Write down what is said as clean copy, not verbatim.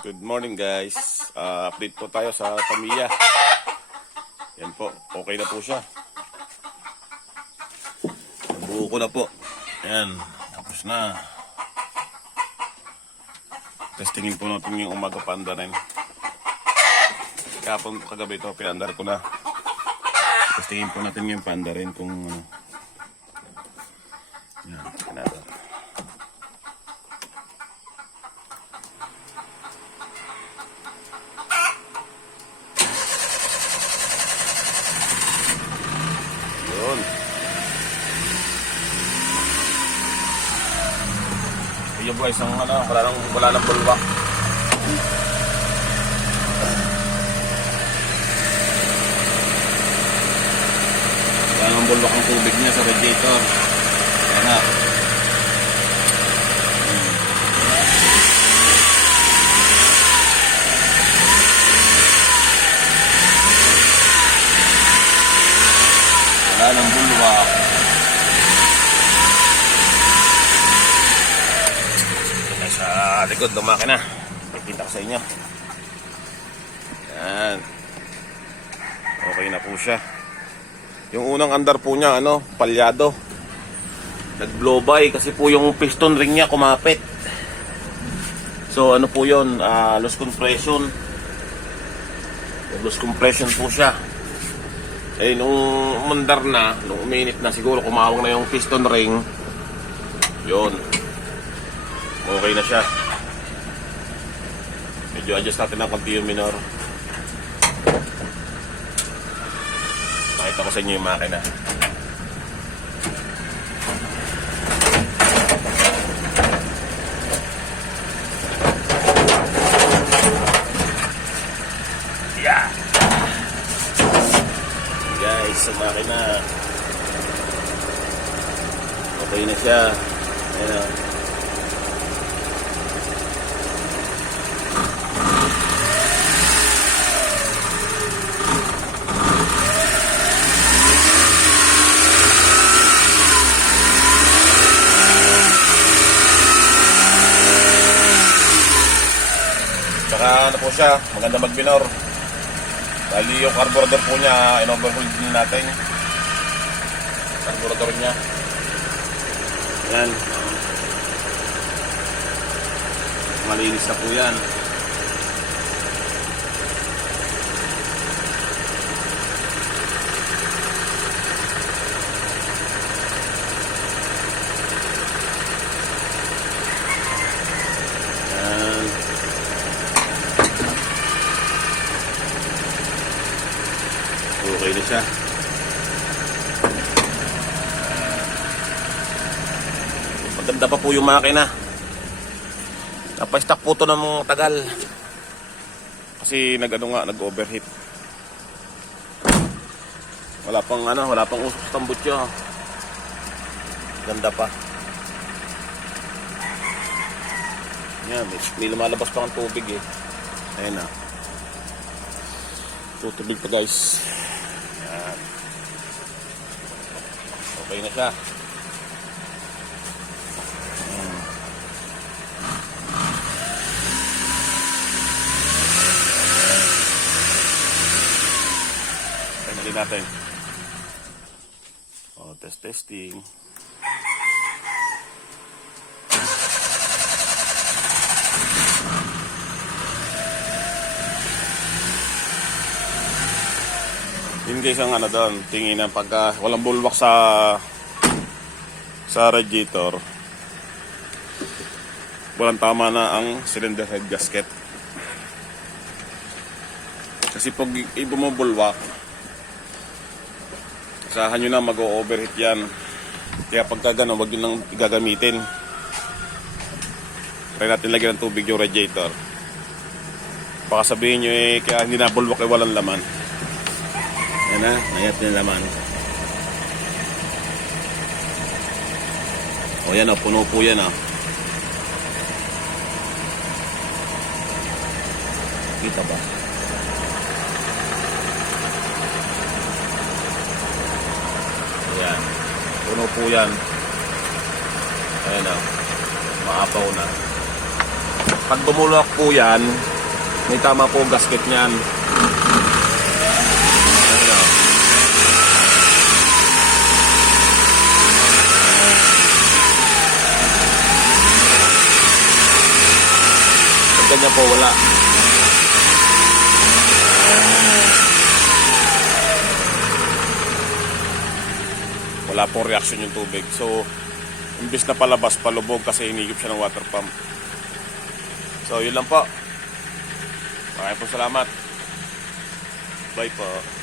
Good morning guys. Update po tayo sa Tamiya. Yan po, okay na po siya. Nabuo ko na po. Yan, tapos na. Testingin po natin yung umaga paanda rin. Kapon kagabi ito, pinandar ko na. Testingin po natin yung paanda rin kung ano. Yan, pinandar. Yung guys, ang ano, wala nang bulwak. Wala nang bulwak ang tubig niya sa radiator. Ayan na. Wala nang bulwak. Sa likod ng makina, nakikita ko sa inyo. Yan, okay na po siya. Yung unang andar po niya, ano, palyado, nag blow by kasi po yung piston ring niya kumapit. So ano po yun, loss compression. Loss compression po siya. Eh nung umandar na, nung uminit na, siguro kumawang na yung piston ring. Yun, okay na siya. Medyo adjust natin ng konti yung minor. Nakita ko sa inyo yung makina. Yeah. Guys, sa makina. Okay na siya. Ayan. Saka ano po siya, maganda mag-minor. Dahil yung carburetor po niya, in-overhaul din natin. Carburetor niya. Yan. Malinis na po yan. Okay na siya. Maganda pa po yung makina. Napa-stock po ito ng tagal. Kasi nag-overheat. Wala pang usok sa tambutso. Ganda pa. Yan, may lumalabas pa ang tubig eh. Ayun na. Tutubig pa guys. Yan. Okay na siya. Tingnan natin. Testing. Yun guys ang ano doon, tinginan pagka walang bulwak sa radiator, walang tama na ang cylinder head gasket. Kasi pag bumubulwak, asahan nyo na mag-overheat yan. Kaya pagka gano'n, wag nyo nang igagamitin. Try natin lagyan ng tubig yung radiator. Baka sabihin nyo kaya hindi nabulwak walang laman. Yan na, nayat na laman. O yan o, puno po yan o. Kita ba? Ayan, puno po yan. Ayan o, maapaw na. Pag bumulok po yan, May tama po ang gasket niyan. Ayan o. Pag ganyan po, wala. Wala pong reaction yung tubig. So, imbis na palabas, palubog kasi hinigip siya ng water pump. So, yun lang po. Maraming po salamat. Bye po.